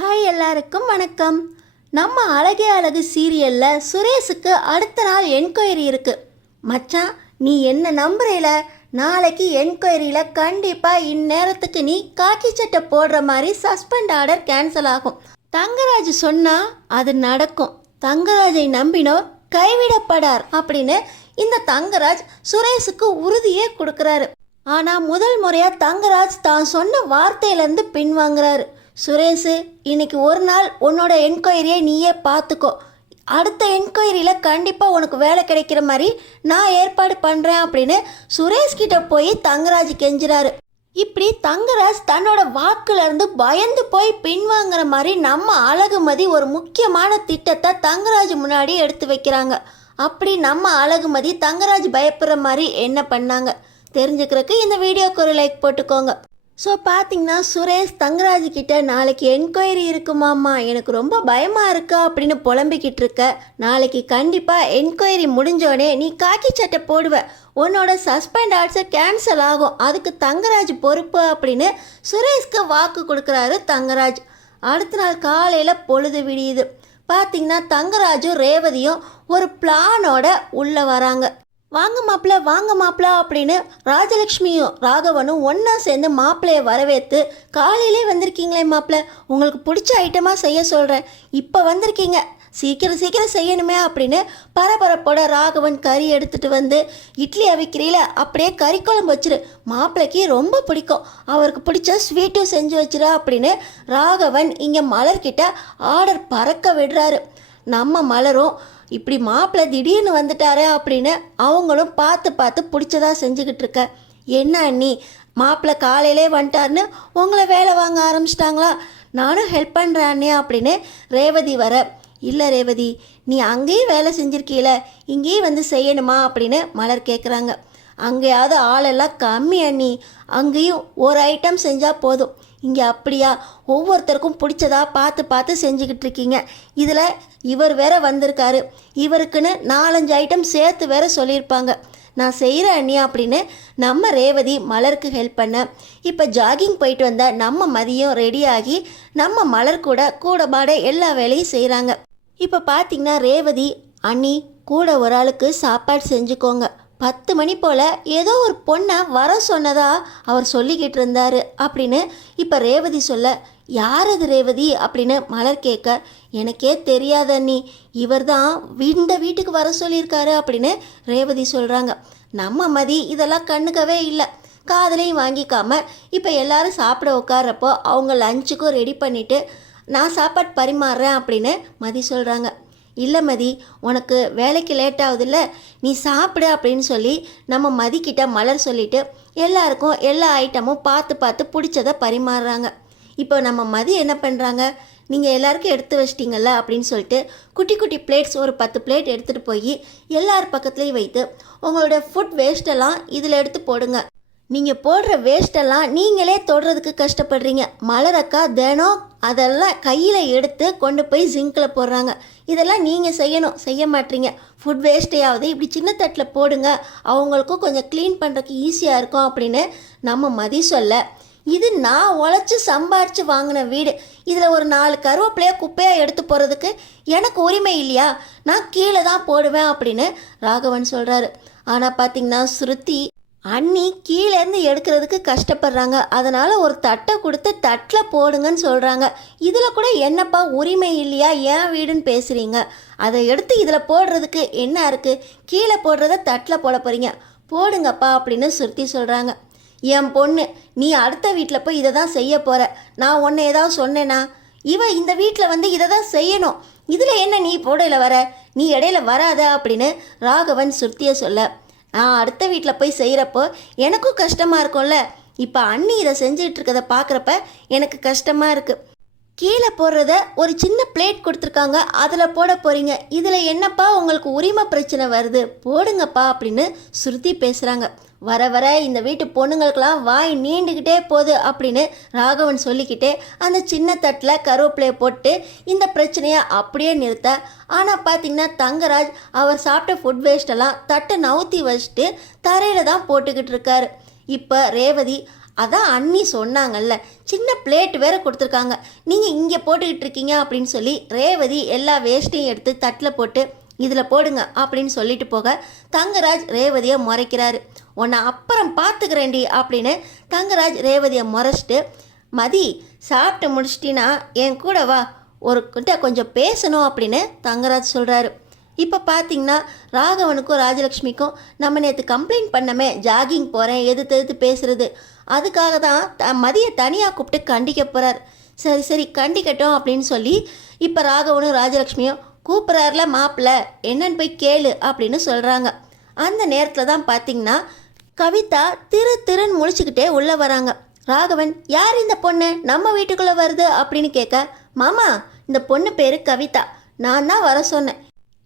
Hi எல்லாருக்கும் வணக்கம். நம்ம அழகே அழகு சீரியலில் சுரேஷுக்கு அடுத்த நாள் என்கொயரி இருக்குது. மச்சான், நீ என்ன நம்புறீல? நாளைக்கு என்கொயரியில் கண்டிப்பாக இந்நேரத்துக்கு நீ காக்கி சட்டை போடுற மாதிரி சஸ்பெண்ட் ஆர்டர் கேன்சல் ஆகும். தங்கராஜ் சொன்னால் அது நடக்கும். தங்கராஜை நம்பினோர் கைவிடப்படார் அப்படின்னு இந்த தங்கராஜ் சுரேஷுக்கு உறுதியே கொடுக்குறாரு. ஆனால் முதல் முறையாக தங்கராஜ் தான் சொன்ன வார்த்தையிலேருந்து பின்வாங்குறாரு. சுரேஷு, இன்னைக்கு ஒரு நாள் உன்னோட என்கொயரியை நீயே பார்த்துக்கோ. அடுத்த என்கொயரியில் கண்டிப்பாக உனக்கு வேலை கிடைக்கிற மாதிரி நான் ஏற்பாடு பண்ணுறேன் அப்படின்னு சுரேஷ்கிட்ட போய் தங்கராஜ் கெஞ்சுறாரு. இப்படி தங்கராஜ் தன்னோட வாக்குலேருந்து பயந்து போய் பின்வாங்குற மாதிரி நம்ம அழகுமதி ஒரு முக்கியமான திட்டத்தை தங்கராஜ் முன்னாடி எடுத்து வைக்கிறாங்க. அப்படி நம்ம அழகுமதி தங்கராஜ் பயப்படுற மாதிரி என்ன பண்ணாங்க தெரிஞ்சுக்கிறதுக்கு இந்த வீடியோக்கு ஒரு லைக் போட்டுக்கோங்க. ஸோ பார்த்தீங்கன்னா சுரேஷ் தங்கராஜ் கிட்ட நாளைக்கு என்கொயரி இருக்குமாம்மா, எனக்கு ரொம்ப பயமாக இருக்கா அப்படின்னு புலம்பிக்கிட்டு இருக்க. நாளைக்கு கண்டிப்பாக என்கொயரி முடிஞ்சோடனே நீ காக்கி சட்டை போடுவ, உன்னோட சஸ்பெண்ட் ஆர்ட்ஸை கேன்சல் ஆகும், அதுக்கு தங்கராஜ் பொறுப்பு அப்படின்னு சுரேஷ்க்கு வாக்கு கொடுக்குறாரு தங்கராஜ். அடுத்த நாள் காலையில் பொழுது விடியுது. பார்த்தீங்கன்னா தங்கராஜும் ரேவதியும் ஒரு பிளானோட உள்ளே வராங்க. வாங்க மாப்பிள்ள அப்படின்னு ராஜலக்ஷ்மியும் ராகவனும் ஒன்றா சேர்ந்து மாப்பிள்ளையை வரவேற்று, காலையிலே வந்திருக்கீங்களே மாப்பிள்ள, உங்களுக்கு பிடிச்ச ஐட்டமாக செய்ய சொல்கிறேன், இப்போ வந்திருக்கீங்க, சீக்கிரம் செய்யணுமே அப்படின்னு பரபரப்போட ராகவன் கறி எடுத்துகிட்டு வந்து, இட்லி அவிக்கிறீல அப்படியே கறி குழம்பு வச்சிரு, மாப்பிள்ளைக்கு ரொம்ப பிடிக்கும், அவருக்கு பிடிச்ச ஸ்வீட்டும் செஞ்சு வச்சிரு அப்படின்னு ராகவன் இங்கே மலர்கிட்ட ஆர்டர் பறக்க விடுறாரு. நம்ம மலரும் இப்படி மாப்பிள்ளை திடீர்னு வந்துட்டாரே அப்படின்னு அவங்களும் பார்த்து பிடிச்சதா செஞ்சுக்கிட்டு இருக்க. என்ன அண்ணி, மாப்பிள்ளை காலையிலே வந்துட்டாருன்னு உங்களை வேலை வாங்க ஆரம்பிச்சிட்டாங்களா? நானும் ஹெல்ப் பண்ணுறேன் அண்ணே அப்படின்னு ரேவதி வர, இல்லை ரேவதி, நீ அங்கேயும் வேலை செஞ்சுருக்கீல, இங்கேயும் வந்து செய்யணுமா அப்படின்னு மலர் கேட்குறாங்க. அங்கேயாவது ஆளெல்லாம் கம்மி அண்ணி, அங்கேயும் ஒரு ஐட்டம் செஞ்சால் போதும், இங்கே அப்படியா? ஒவ்வொருத்தருக்கும் பிடிச்சதா பார்த்து செஞ்சுக்கிட்டு இருக்கீங்க. இதில் இவர் வேற வந்திருக்காரு, இவருக்குன்னு 4-5 ஐட்டம் சேர்த்து வேற சொல்லியிருப்பாங்க. நான் செய்கிறேன் அண்ணி அப்படின்னு நம்ம ரேவதி மலருக்கு ஹெல்ப் பண்ண. இப்போ ஜாகிங் போயிட்டு வந்த நம்ம மதியம் ரெடியாகி நம்ம மலர் கூட பாட எல்லா வேலையும் செய்கிறாங்க. இப்போ பார்த்தீங்கன்னா ரேவதி, அண்ணி கூட ஒரு ஆளுக்கு சாப்பாடு செஞ்சுக்கோங்க, 10 மணி போல் ஏதோ ஒரு பொண்ணை வர சொன்னதா அவர் சொல்லிக்கிட்டு இருந்தார் அப்படின்னு இப்போ ரேவதி சொல்ல, யார் அது ரேவதி அப்படின்னு மலர் கேட்க, எனக்கே தெரியாத அண்ணி, இவர் தான் இந்த வீட்டுக்கு வர சொல்லியிருக்காரு அப்படின்னு ரேவதி சொல்கிறாங்க. நம்ம மதி இதெல்லாம் கண்ணுக்கவே இல்லை, காதலையும் வாங்கிக்காமல் இப்போ எல்லாரும் சாப்பிட உட்கார்றப்போ அவங்க லஞ்சுக்கும் ரெடி பண்ணிவிட்டு நான் சாப்பாடு பரிமாறுறேன் அப்படின்னு மதி சொல்கிறாங்க. இல்லை மதி, உனக்கு வேலைக்கு லேட் ஆகுதுல்ல, நீ சாப்பிடு அப்படின்னு சொல்லி நம்ம மதிக்கிட்ட மலர் சொல்லிவிட்டு எல்லாருக்கும் எல்லா ஐட்டமும் பார்த்து பிடிச்சதை பரிமாறுறாங்க. இப்போ நம்ம மதி என்ன பண்ணுறாங்க, நீங்கள் எல்லாருக்கும் எடுத்து வச்சிட்டிங்கல்ல அப்படின்னு சொல்லிட்டு குட்டி பிளேட்ஸ் ஒரு 10 பிளேட் எடுத்துகிட்டு போய் எல்லார் பக்கத்துலேயும் வைத்து, உங்களோட ஃபுட் வேஸ்ட்டெல்லாம் இதில் எடுத்து போடுங்க, நீங்கள் போடுற வேஸ்ட்டெல்லாம் நீங்களே தொடுறதுக்கு கஷ்டப்படுறீங்க, மலரக்கா தினம் அதெல்லாம் கையில் எடுத்து கொண்டு போய் ஜிங்கில் போடுறாங்க, இதெல்லாம் நீங்கள் செய்ய மாட்டீங்க, ஃபுட் வேஸ்ட்டையாவது இப்படி சின்ன தட்டில் போடுங்க, அவங்களுக்கும் கொஞ்சம் க்ளீன் பண்ணுறதுக்கு ஈஸியாக இருக்கும் அப்படின்னு நம்ம மதி சொல்ல, இது நான் உழைச்சி சம்பாரித்து வாங்கின வீடு, இதில் ஒரு 4 கருவேப்பிலையை குப்பையாக எடுத்து போகிறதுக்கு எனக்கு உரிமை இல்லையா? நான் கீழே தான் போடுவேன் அப்படின்னு ராகவன் சொல்கிறாரு. ஆனால் பார்த்தீங்கன்னா ஸ்ருதி, அண்ணி கீழேருந்து எடுக்கிறதுக்கு கஷ்டப்படுறாங்க, அதனால் ஒரு தட்டை கொடுத்து தட்டில் போடுங்கன்னு சொல்கிறாங்க, இதில் கூட என்னப்பா உரிமை இல்லையா, ஏன் வீடுன்னு பேசுகிறீங்க, அதை எடுத்து இதில் போடுறதுக்கு என்ன இருக்குது, கீழே போடுறத தட்டில் போட போகிறீங்க, போடுங்கப்பா அப்படின்னு சுருத்தி சொல்கிறாங்க. என் பொண்ணு, நீ அடுத்த வீட்டில் போய் இதை தான் செய்ய போகிற, நான் உன்னை ஏதாவது சொன்னேன்னா, இவன் இந்த வீட்டில் வந்து இதை தான் செய்யணும், இதில் என்ன நீ போடையில் வர, நீ இடையில வராத அப்படின்னு ராகவன் சுருத்தியை சொல்ல, நான் அடுத்த வீட்டில் போய் செய்கிறப்போ எனக்கும் கஷ்டமாக இருக்கும்ல, இப்போ அண்ணி இதை செஞ்சுக்கிட்டு இருக்கிறத பார்க்குறப்ப எனக்கு கஷ்டமாக இருக்குது, கீழே போடுறத ஒரு சின்ன பிளேட் கொடுத்துருக்காங்க அதில் போட போகிறீங்க, இதில் என்னப்பா உங்களுக்கு உரிமை பிரச்சனை வருது, போடுங்கப்பா அப்படின்னு ஸ்ருதி பேசுகிறாங்க. வர இந்த வீட்டு பொண்ணுங்களுக்கெல்லாம் வாய் நீண்டுக்கிட்டே போகுது அப்படின்னு ராகவன் சொல்லிக்கிட்டே அந்த சின்ன தட்டில் கருவேப்பிலையை போட்டு இந்த பிரச்சனையை அப்படியே நிறுத்த. ஆனால் பார்த்திங்கன்னா தங்கராஜ் அவர் சாப்பிட்ட ஃபுட் வேஸ்ட்டெல்லாம் தட்டை நவுத்தி வச்சுட்டு தரையில் தான் போட்டுக்கிட்டு இருக்காரு. இப்போ ரேவதி, அதான் அண்ணி சொன்னாங்கல்ல, சின்ன பிளேட் வேற கொடுத்துருக்காங்க, நீங்கள் இங்கே போட்டுக்கிட்டு இருக்கீங்க அப்படின்னு சொல்லி ரேவதி எல்லா வேஸ்ட்டையும் எடுத்து தட்டில் போட்டு இதில் போடுங்க அப்படின்னு சொல்லிட்டு போக தங்கராஜ் ரேவதியை முறைக்கிறாரு. உன்னை அப்புறம் பார்த்துக்கிறேன்டி அப்படின்னு தங்கராஜ் ரேவதியை முறைச்சிட்டு, மதி சாப்பிட்டு முடிச்சிட்டினா என் கூட வா, ஒரு கிட்ட கொஞ்சம் பேசணும் அப்படின்னு தங்கராஜ் சொல்கிறாரு. இப்போ பார்த்தீங்கன்னா ராகவனுக்கும் ராஜலக்ஷ்மிக்கும் நம்ம நேற்று கம்ப்ளைண்ட் பண்ணமே ஜாகிங் போகிறேன் எதிர்த்து பேசுகிறது, அதுக்காக தான் மதியை தனியாக கூப்பிட்டு கண்டிக்க போகிறார். சரி சரி கண்டிக்கட்டும் அப்படின்னு சொல்லி இப்போ ராகவனும் ராஜலக்ஷ்மியும் கூப்பிட்றாருல மாப்பிள்ள என்னன்னு போய் கேளு அப்படின்னு சொல்கிறாங்க. அந்த நேரத்தில் தான் பார்த்தீங்கன்னா கவிதா திருன்னு முழிச்சுக்கிட்டே உள்ளே வராங்க. ராகவன், யார் இந்த பொண்ணு நம்ம வீட்டுக்குள்ளே வருது அப்படின்னு கேட்க, மாமா இந்த பொண்ணு பேர் கவிதா, நான் தான் வர சொன்னேன்,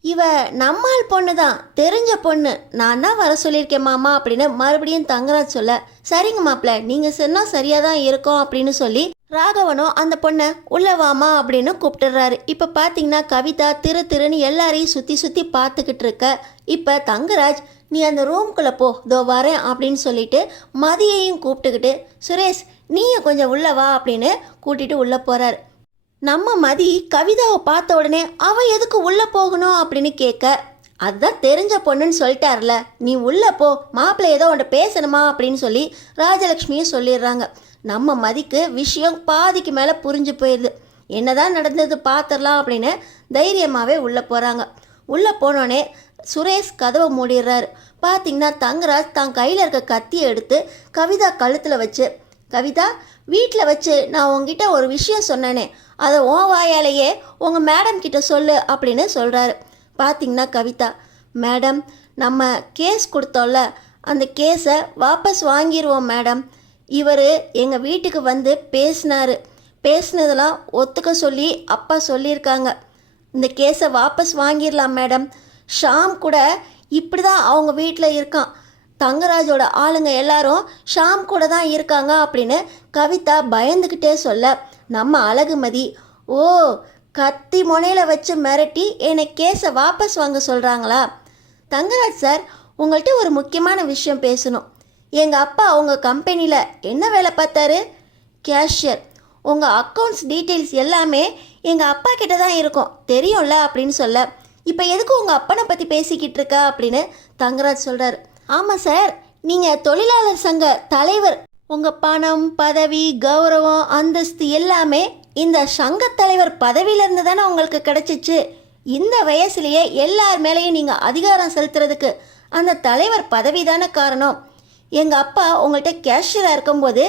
இவ நம்மால் பொண்ணு தான், தெரிஞ்ச பொண்ணு, நான் தான் வர சொல்லியிருக்கேன் மாமா அப்படின்னு மறுபடியும் தங்கராஜ் சொல்ல, சரிங்க மாப்பிள்ள நீங்கள் சொன்னால் சரியாக தான் இருக்கும் அப்படின்னு சொல்லி ராகவனும் அந்த பொண்ணை உள்ள வாமா அப்படின்னு கூப்பிட்டுறாரு. இப்போ பார்த்தீங்கன்னா கவிதா திருன்னு எல்லாரையும் சுற்றி பார்த்துக்கிட்டு இருக்க. இப்போ தங்கராஜ், நீ அந்த ரூம்குள்ளே போ, இதோ வரேன் அப்படின்னு சொல்லிட்டு மதியையும் கூப்பிட்டுக்கிட்டு, சுரேஷ் நீயும் கொஞ்சம் உள்ள வா அப்படின்னு கூட்டிகிட்டு உள்ளே போகிறார். நம்ம மதி கவிதாவை பார்த்த உடனே அவள் எதுக்கு உள்ளே போகணும் அப்படின்னு கேட்க, அதுதான் தெரிஞ்ச பொண்ணுன்னு சொல்லிட்டார்ல, நீ உள்ளே போ, மாப்பிள்ளை ஏதோ உன்ட்ட பேசணுமா அப்படின்னு சொல்லி ராஜலக்ஷ்மியும் சொல்லிடுறாங்க. நம்ம மதிக்கு விஷயம் பாதிக்கு மேலே புரிஞ்சு போயிடுது. என்னதான் நடந்தது பார்த்துடலாம் அப்படின்னு தைரியமாகவே உள்ளே போகிறாங்க. உள்ளே போனோடனே சுரேஷ் கதவை மூடிடுறாரு. பார்த்தீங்கன்னா தங்கராஜ் தான் கையில் இருக்க கத்தியை எடுத்து கவிதா கழுத்தில் வச்சு, கவிதா வீட்டில் வச்சு நான் உங்ககிட்ட ஒரு விஷயம் சொன்னேனே அதை உன் வாயாலேயே உங்கள் மேடம் கிட்ட சொல்லு அப்படின்னு சொல்கிறாரு. பார்த்தீங்கன்னா கவிதா, மேடம் நம்ம கேஸ் கொடுத்தோம்ல அந்த கேஸை வாபஸ் வாங்கிடுவோம் மேடம், இவர் எங்கள் வீட்டுக்கு வந்து பேசினதெல்லாம் ஒத்துக்க சொல்லி அப்பா சொல்லியிருக்காங்க, இந்த கேஸை வாபஸ் வாங்கிடலாம் மேடம், ஷாம் கூட இப்படி தான் அவங்க வீட்டில் இருக்கான், தங்கராஜோட ஆளுங்க எல்லாரும் ஷாம் கூட தான் இருக்காங்க அப்படின்னு கவிதா பயந்துக்கிட்டே சொல்ல, நம்ம அழகுமதி, ஓ கத்தி முனையில் வச்சு மிரட்டி என்னை கேஸை வாபஸ் வாங்க சொல்கிறாங்களா? தங்கராஜ் சார், உங்கள்கிட்ட ஒரு முக்கியமான விஷயம் பேசணும். எங்கள் அப்பா உங்கள் கம்பெனியில் என்ன வேலை பார்த்தாரு? கேஷியர். உங்கள் அக்கௌண்ட்ஸ் டீட்டெயில்ஸ் எல்லாமே எங்கள் அப்பா கிட்ட தான் இருக்கும் தெரியும்ல அப்படின்னு சொல்ல, இப்போ எதுக்கு உங்கள் அப்பனை பற்றி பேசிக்கிட்டு இருக்கா அப்படின்னு தங்கராஜ் சொல்கிறார். ஆமாம் சார், நீங்கள் தொழிலாளர் சங்க தலைவர், உங்கள் பணம் பதவி கௌரவம் அந்தஸ்து எல்லாமே இந்த சங்கத் தலைவர் பதவியிலேருந்து தானே உங்களுக்கு கிடச்சிச்சு. இந்த வயசுலேயே எல்லார் மேலேயும் நீங்கள் அதிகாரம் செலுத்துறதுக்கு அந்த தலைவர் பதவி தானே காரணம். எங்கள் அப்பா உங்கள்கிட்ட கேஷியராக இருக்கும்போது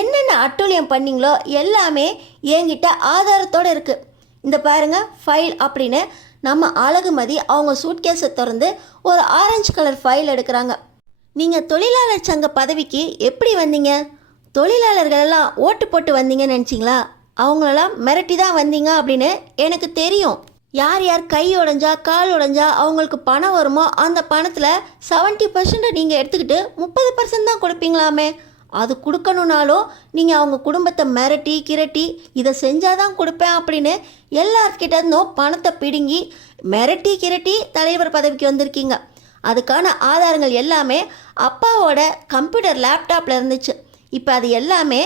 என்னென்ன அட்டூழியம் பண்ணிங்களோ எல்லாமே என்கிட்ட ஆதாரத்தோடு இருக்குது. இந்த பாருங்கள் ஃபைல் அப்படின்னு நம்ம அழகுமதி அவங்க சூட்கேஸை திறந்து ஒரு ஆரஞ்சு கலர் ஃபைல் எடுக்கிறாங்க. நீங்கள் தொழிலாளர் சங்க பதவிக்கு எப்படி வந்தீங்க? தொழிலாளர்களெல்லாம் ஓட்டு போட்டு வந்தீங்கன்னு நினச்சிங்களா? அவங்களெல்லாம் மிரட்டி தான் வந்தீங்க அப்படின்னு எனக்கு தெரியும். யார் யார் கை உடஞ்சா கால் உடஞ்சா அவங்களுக்கு பணம் வருமோ அந்த பணத்தில் 70% நீங்கள் எடுத்துக்கிட்டு 30% தான் கொடுப்பீங்களாமே. அது கொடுக்கணுன்னாலும் நீங்கள் அவங்க குடும்பத்தை மிரட்டி கிரட்டி இதை செஞ்சால் தான் கொடுப்பேன் அப்படின்னு எல்லார்கிட்ட இருந்தும் பணத்தை பிடுங்கி மிரட்டி கிரட்டி தலைவர் பதவிக்கு வந்திருக்கீங்க. அதுக்கான ஆதாரங்கள் எல்லாமே அப்பாவோட கம்ப்யூட்டர் லேப்டாப்பில் இருந்துச்சு. இப்போ அது எல்லாமே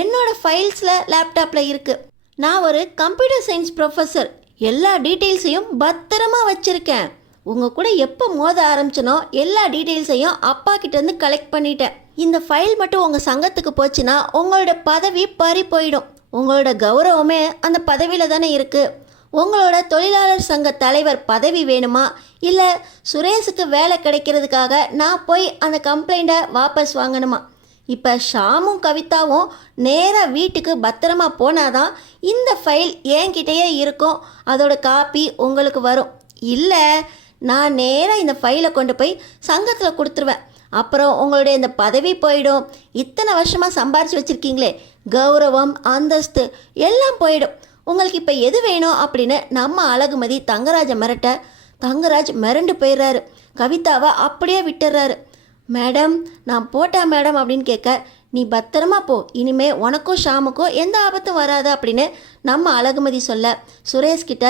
என்னோடய ஃபைல்ஸில் லேப்டாப்பில் இருக்குது. நான் ஒரு கம்ப்யூட்டர் சயின்ஸ் ப்ரொஃபஸர், எல்லா டீட்டெயில்ஸையும் பத்திரமா வச்சுருக்கேன். உங்கள் கூட எப்போ மோத ஆரம்பிச்சனோ எல்லா டீட்டெயில்ஸையும் அப்பா கிட்டேருந்து கலெக்ட் பண்ணிட்டேன். இந்த ஃபைல் மட்டும் உங்கள் சங்கத்துக்கு போச்சுன்னா உங்களோட பதவி பறி போயிடும். உங்களோட கௌரவமே அந்த பதவியில் தானே இருக்குது. உங்களோட தொழிலாளர் சங்க தலைவர் பதவி வேணுமா, இல்லை சுரேஷுக்கு வேலை கிடைக்கிறதுக்காக நான் போய் அந்த கம்ப்ளைண்ட்டை வாபஸ் வாங்கணுமா? இப்போ ஷாமும் கவிதாவும் நேராக வீட்டுக்கு பத்திரமா போனாதான் இந்த ஃபைல் என்கிட்டயே இருக்கும், அதோட காப்பி உங்களுக்கு வரும். இல்லை நான் நேராக இந்த ஃபைலை கொண்டு போய் சங்கத்தில் கொடுத்துருவேன். அப்புறம் உங்களுடைய இந்த பதவி போயிடும். இத்தனை வருஷமாக சம்பாரித்து வச்சுருக்கீங்களே கௌரவம் அந்தஸ்து எல்லாம் போயிடும். உங்களுக்கு இப்போ எது வேணும் அப்படின்னு நம்ம அழகுமதி தங்கராஜை மிரட்ட தங்கராஜ் மிரண்டு போயிடுறாரு. கவிதாவை அப்படியே விட்டுறாரு. மேடம் நான் போட்டா மேடம் அப்படின்னு கேட்க, நீ பத்திரமா போ, இனிமே உனக்கும் ஷாமுக்கும் எந்த ஆபத்தும் வராது அப்படின்னு நம்ம அழகுமதி சொல்ல, சுரேஷ்கிட்ட,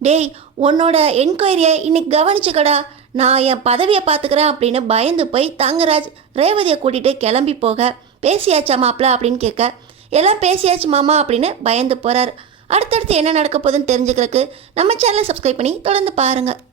டேய் உன்னோட என்கொயரியை இன்னைக்கு கவனிச்சுக்கடா, நான் என் பதவியை பார்த்துக்கிறேன் அப்படின்னு பயந்து போய் தங்கராஜ் ரேவதியை கூட்டிகிட்டு கிளம்பி போக பேசியாச்சா மாப்பிள்ள அப்படின்னு கேட்க, எல்லாம் பேசியாச்சு மாமா அப்படின்னு பயந்து போகிறார். அடுத்தடுத்து என்ன நடக்க போகுதுன்னு தெரிஞ்சுக்கிறதுக்கு நம்ம சேனலை சப்ஸ்கிரைப் பண்ணி தொடர்ந்து பாருங்கள்.